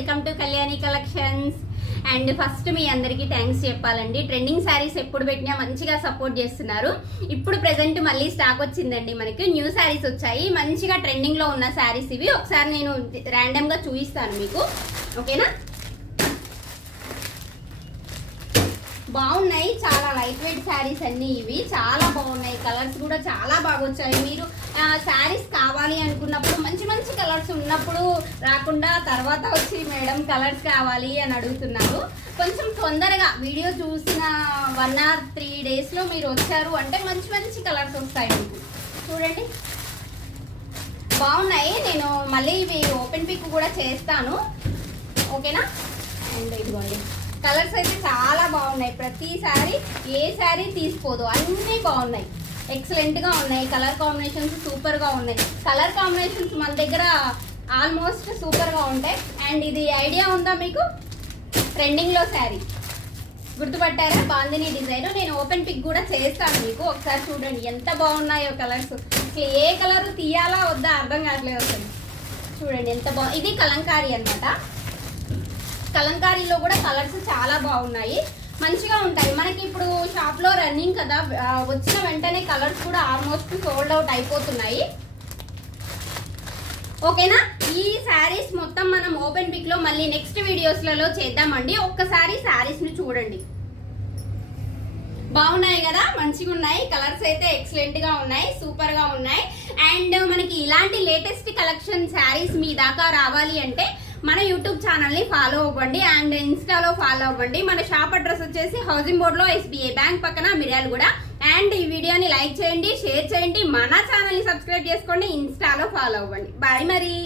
Welcome to Kalyani collections. And first మీ అందరికీ thanks చెప్పాలండి. ట్రెండింగ్ శారీస్ ఎప్పుడు పెట్టినా మంచిగా సపోర్ట్ చేస్తున్నారు. ఇప్పుడు ప్రెసెంట్ మళ్ళీ స్టాక్ వచ్చిందండి, మనకి న్యూ శారీస్ వచ్చాయి. మంచిగా ట్రెండింగ్ లో ఉన్న శారీస్ ఇవి. ఒకసారి నేను ర్యాండమ్ గా చూపిస్తాను మీకు, ఓకేనా? బాగున్నాయి, చాలా లైట్ వెయిట్ శారీస్ అన్ని ఇవి చాలా బాగున్నాయి. కలర్స్ కూడా చాలా బాగా వచ్చాయి. మీరు శారీస్ కావాలి అనుకున్నప్పుడు మంచి మంచి కలర్స్ ఉన్నప్పుడు రాకుండా తర్వాత వచ్చి మేడం కలర్స్ కావాలి అని అడుగుతున్నారు. కొంచెం తొందరగా వీడియో చూసిన 1 or 3 days లో మీరు వచ్చారు అంటే మంచి మంచి కలర్స్ వస్తాయి మీకు. చూడండి బాగున్నాయి. నేను మళ్ళీ ఇవి ఓపెన్ పిక్ కూడా చేస్తాను, ఓకేనా? అండ్ ఇదిగోండి కలర్స్ అయితే చాలా బాగున్నాయి. ప్రతిసారి ఏ శారీ తీసుకోదు, అన్నీ బాగున్నాయి, ఎక్సలెంట్ గా ఉన్నాయి. కలర్ కాంబినేషన్స్ సూపర్ గా ఉన్నాయి. కలర్ కాంబినేషన్స్ మన దగ్గర ఆల్మోస్ట్ సూపర్ గా ఉంటాయి. అండ్ ఇది ఐడియా ఉందా మీకు? ట్రెండింగ్ లో శారీ గుర్తుపట్టారా? బాందిని డిజైన్. నేను ఓపెన్ పిక్ కూడా చేస్తాను మీకు, ఒకసారి చూడండి ఎంత బాగున్నాయో కలర్స్. ఏ కలర్ తీయాలా వద్దా అర్థం కావట్లేదు అసలు. చూడండి ఎంత బాగు. ఇది కలంకారీ అన్నమాట. కలంకారీలో కూడా కలర్స్ చాలా బాగున్నాయి, మంచిగా ఉంటాయి. మనకి ఇప్పుడు షాప్ లో రన్నింగ్ కదా, వచ్చిన వెంటనే కలర్స్ కూడా ఆల్మోస్ట్ సోల్డ్ అవుట్ అయిపోతున్నాయి, ఓకేనా? ఈ శారీస్ మొత్తం మనం ఓపెన్ పిక్ లో మళ్ళీ నెక్స్ట్ వీడియోస్లలో చేద్దామండి. ఒక్కసారి శారీస్ ని చూడండి, బాగున్నాయి కదా, మంచిగా ఉన్నాయి. కలర్స్ అయితే ఎక్సలెంట్ గా ఉన్నాయి, సూపర్ గా ఉన్నాయి. అండ్ మనకి ఇలాంటి లేటెస్ట్ కలెక్షన్ శారీస్ మీ దాకా రావాలి అంటే మన యూట్యూబ్ ఛానల్ ని ఫాలో అవ్వండి అండ్ ఇన్స్టాలో ఫాలో అవ్వండి. మన షాప్ అడ్రస్ వచ్చేసి హౌసింగ్ బోర్డ్ లో SBI బ్యాంక్ పక్కన మిర్యాలగూడ. అండ్ ఈ వీడియోని లైక్ చేయండి, షేర్ చేయండి, మన ఛానల్ ని సబ్స్క్రైబ్ చేసుకోండి, ఇన్స్టాలో ఫాలో అవ్వండి. బాయ్ మరి.